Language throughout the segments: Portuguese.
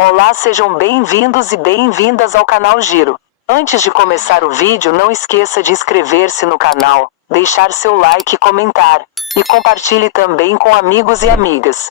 Olá, sejam bem-vindos e bem-vindas ao canal Giro. Antes de começar o vídeo, não esqueça de inscrever-se no canal, deixar seu like e comentar, e compartilhe também com amigos e amigas.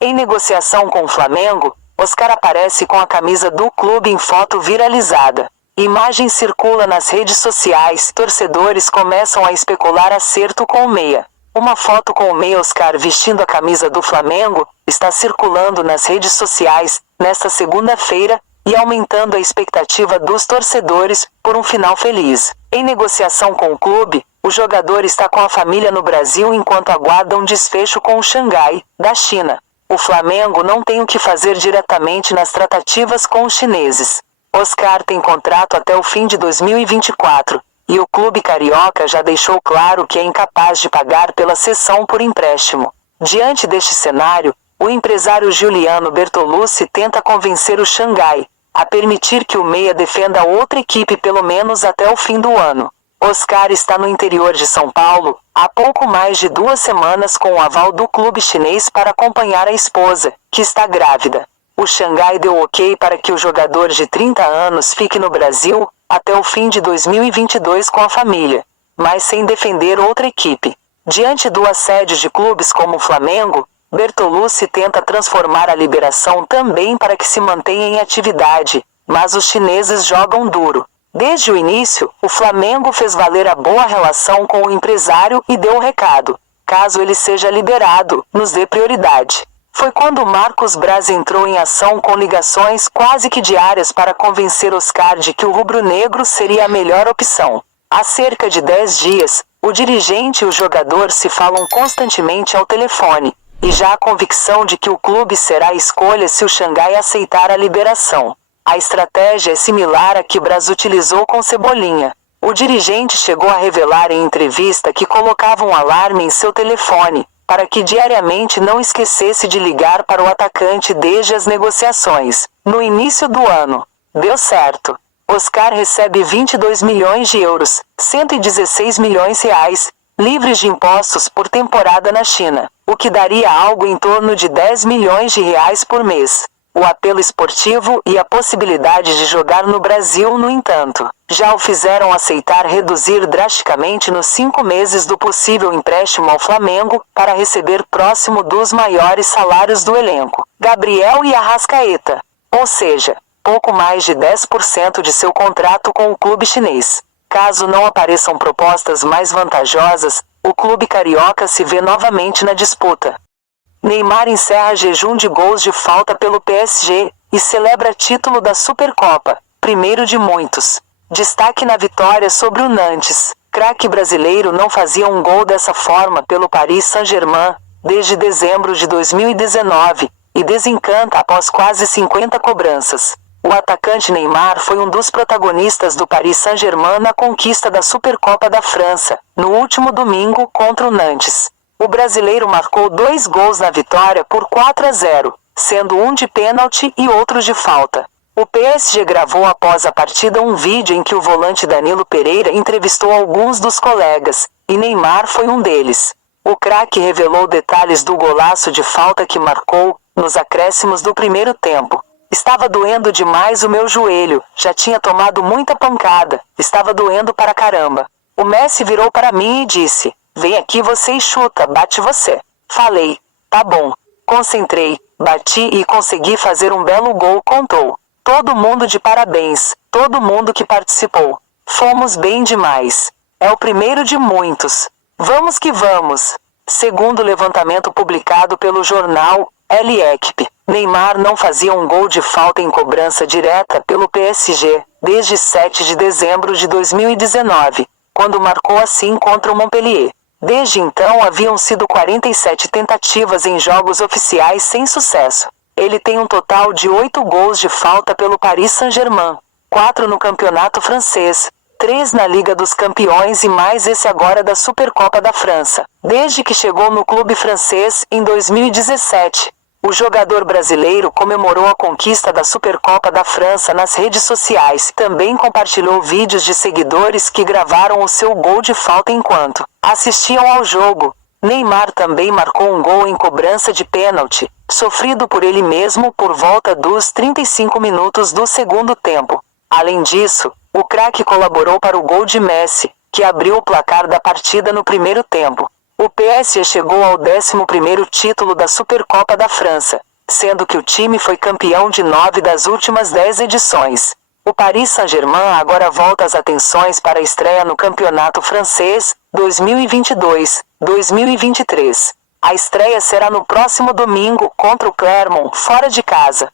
Em negociação com o Flamengo, Oscar aparece com a camisa do clube em foto viralizada. Imagem circula nas redes sociais, torcedores começam a especular acerto com o meia. Uma foto com o meia Oscar vestindo a camisa do Flamengo está circulando nas redes sociais nesta segunda-feira e aumentando a expectativa dos torcedores por um final feliz. Em negociação com o clube, o jogador está com a família no Brasil enquanto aguarda um desfecho com o Xangai, da China. O Flamengo não tem o que fazer diretamente nas tratativas com os chineses. Oscar tem contrato até o fim de 2024. E o clube carioca já deixou claro que é incapaz de pagar pela cessão por empréstimo. Diante deste cenário, o empresário Giuliano Bertolucci tenta convencer o Xangai a permitir que o meia defenda outra equipe pelo menos até o fim do ano. Oscar está no interior de São Paulo, há pouco mais de 2 semanas com o aval do clube chinês para acompanhar a esposa, que está grávida. O Xangai deu ok para que o jogador de 30 anos fique no Brasil até o fim de 2022 com a família, mas sem defender outra equipe. Diante do assédio de clubes como o Flamengo, Bertolucci tenta transformar a liberação também para que se mantenha em atividade, mas os chineses jogam duro. Desde o início, o Flamengo fez valer a boa relação com o empresário e deu o recado: caso ele seja liberado, nos dê prioridade. Foi quando Marcos Braz entrou em ação com ligações quase que diárias para convencer Oscar de que o rubro-negro seria a melhor opção. Há cerca de 10 dias, o dirigente e o jogador se falam constantemente ao telefone, e já há convicção de que o clube será a escolha se o Xangai aceitar a liberação. A estratégia é similar à que Braz utilizou com Cebolinha. O dirigente chegou a revelar em entrevista que colocava um alarme em seu telefone, para que diariamente não esquecesse de ligar para o atacante desde as negociações. No início do ano, deu certo. Oscar recebe 22 milhões de euros, 116 milhões reais, livres de impostos por temporada na China, o que daria algo em torno de 10 milhões de reais por mês. O apelo esportivo e a possibilidade de jogar no Brasil, no entanto, já o fizeram aceitar reduzir drasticamente nos 5 meses do possível empréstimo ao Flamengo para receber próximo dos maiores salários do elenco, Gabriel e Arrascaeta, ou seja, pouco mais de 10% de seu contrato com o clube chinês. Caso não apareçam propostas mais vantajosas, o clube carioca se vê novamente na disputa. Neymar encerra jejum de gols de falta pelo PSG e celebra título da Supercopa, primeiro de muitos. Destaque na vitória sobre o Nantes. Craque brasileiro não fazia um gol dessa forma pelo Paris Saint-Germain desde dezembro de 2019 e desencanta após quase 50 cobranças. O atacante Neymar foi um dos protagonistas do Paris Saint-Germain na conquista da Supercopa da França, no último domingo contra o Nantes. O brasileiro marcou 2 gols na vitória por 4-0, sendo um de pênalti e outro de falta. O PSG gravou após a partida um vídeo em que o volante Danilo Pereira entrevistou alguns dos colegas, e Neymar foi um deles. O craque revelou detalhes do golaço de falta que marcou, nos acréscimos do primeiro tempo. Estava doendo demais o meu joelho, já tinha tomado muita pancada, estava doendo para caramba. O Messi virou para mim e disse: vem aqui você e chuta, bate você. Falei, tá bom. Concentrei, bati e consegui fazer um belo gol, contou. Todo mundo de parabéns, todo mundo que participou. Fomos bem demais. É o primeiro de muitos. Vamos que vamos. Segundo o levantamento publicado pelo jornal L'Équipe, Neymar não fazia um gol de falta em cobrança direta pelo PSG desde 7 de dezembro de 2019, quando marcou assim contra o Montpellier. Desde então haviam sido 47 tentativas em jogos oficiais sem sucesso. Ele tem um total de 8 gols de falta pelo Paris Saint-Germain, 4 no campeonato francês, 3 na Liga dos Campeões e mais esse agora da Supercopa da França, desde que chegou no clube francês em 2017. O jogador brasileiro comemorou a conquista da Supercopa da França nas redes sociais. Também compartilhou vídeos de seguidores que gravaram o seu gol de falta enquanto assistiam ao jogo. Neymar também marcou um gol em cobrança de pênalti, sofrido por ele mesmo por volta dos 35 minutos do segundo tempo. Além disso, o craque colaborou para o gol de Messi, que abriu o placar da partida no primeiro tempo. O PSG chegou ao 11º título da Supercopa da França, sendo que o time foi campeão de 9 das últimas 10 edições. O Paris Saint-Germain agora volta as atenções para a estreia no Campeonato Francês, 2022-2023. A estreia será no próximo domingo contra o Clermont, fora de casa.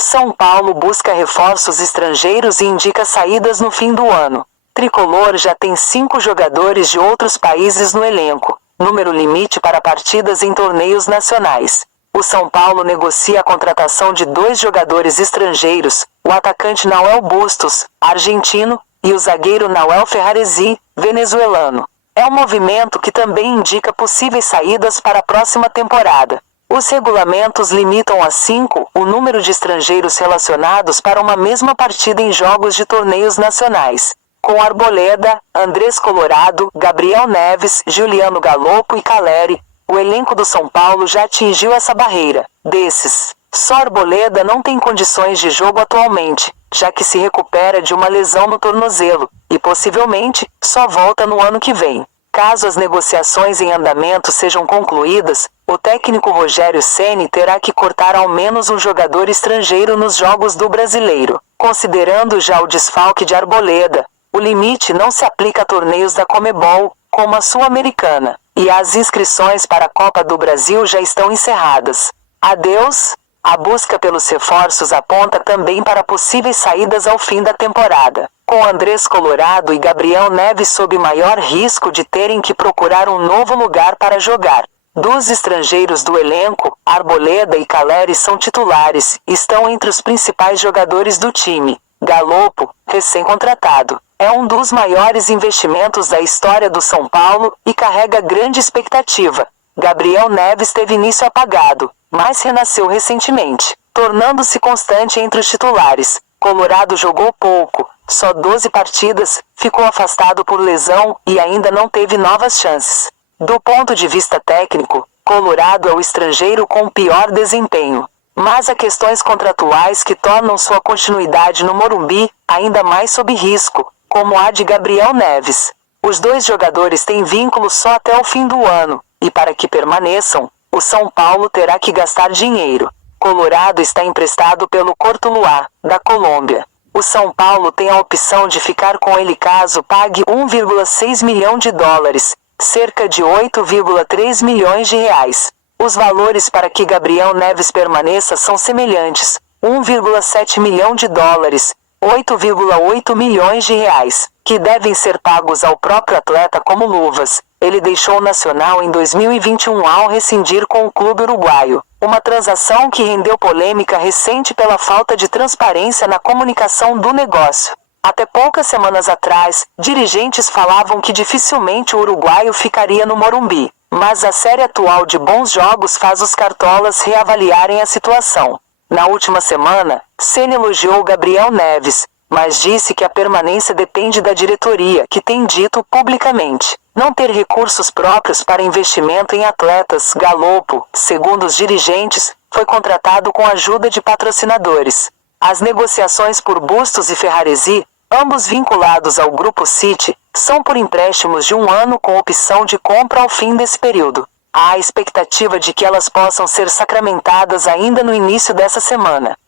São Paulo busca reforços estrangeiros e indica saídas no fim do ano. Tricolor já tem 5 jogadores de outros países no elenco, número limite para partidas em torneios nacionais. O São Paulo negocia a contratação de 2 jogadores estrangeiros, o atacante Nahuel Bustos, argentino, e o zagueiro Nahuel Ferraresi, venezuelano. É um movimento que também indica possíveis saídas para a próxima temporada. Os regulamentos limitam a 5 o número de estrangeiros relacionados para uma mesma partida em jogos de torneios nacionais. Com Arboleda, Andrés Colorado, Gabriel Neves, Juliano Galopo e Caleri, o elenco do São Paulo já atingiu essa barreira. Desses, só Arboleda não tem condições de jogo atualmente, já que se recupera de uma lesão no tornozelo, e possivelmente só volta no ano que vem. Caso as negociações em andamento sejam concluídas, o técnico Rogério Ceni terá que cortar ao menos um jogador estrangeiro nos jogos do Brasileiro. Considerando já o desfalque de Arboleda, o limite não se aplica a torneios da Conmebol, como a Sul-Americana, e as inscrições para a Copa do Brasil já estão encerradas. Adeus! A busca pelos reforços aponta também para possíveis saídas ao fim da temporada, com Andrés Colorado e Gabriel Neves sob maior risco de terem que procurar um novo lugar para jogar. Dos estrangeiros do elenco, Arboleda e Caleri são titulares e estão entre os principais jogadores do time. Galopo, recém-contratado, é um dos maiores investimentos da história do São Paulo e carrega grande expectativa. Gabriel Neves teve início apagado, mas renasceu recentemente, tornando-se constante entre os titulares. Colorado jogou pouco, só 12 partidas, ficou afastado por lesão e ainda não teve novas chances. Do ponto de vista técnico, Colorado é o estrangeiro com pior desempenho. Mas há questões contratuais que tornam sua continuidade no Morumbi ainda mais sob risco, como a de Gabriel Neves. Os 2 jogadores têm vínculo só até o fim do ano, e para que permaneçam, o São Paulo terá que gastar dinheiro. Colorado está emprestado pelo Cortuluá, da Colômbia. O São Paulo tem a opção de ficar com ele caso pague $1,6 milhão, cerca de 8,3 milhões de reais. Os valores para que Gabriel Neves permaneça são semelhantes, $1,7 milhão, 8,8 milhões de reais, que devem ser pagos ao próprio atleta como luvas. Ele deixou o Nacional em 2021 ao rescindir com o clube uruguaio, uma transação que rendeu polêmica recente pela falta de transparência na comunicação do negócio. Até poucas semanas atrás, dirigentes falavam que dificilmente o uruguaio ficaria no Morumbi, mas a série atual de bons jogos faz os cartolas reavaliarem a situação. Na última semana, Ceni elogiou Gabriel Neves, mas disse que a permanência depende da diretoria, que tem dito publicamente não ter recursos próprios para investimento em atletas. Galopo, segundo os dirigentes, foi contratado com a ajuda de patrocinadores. As negociações por Bustos e Ferraresi, ambos vinculados ao Grupo City, são por empréstimos de 1 ano com opção de compra ao fim desse período. Há a expectativa de que elas possam ser sacramentadas ainda no início dessa semana.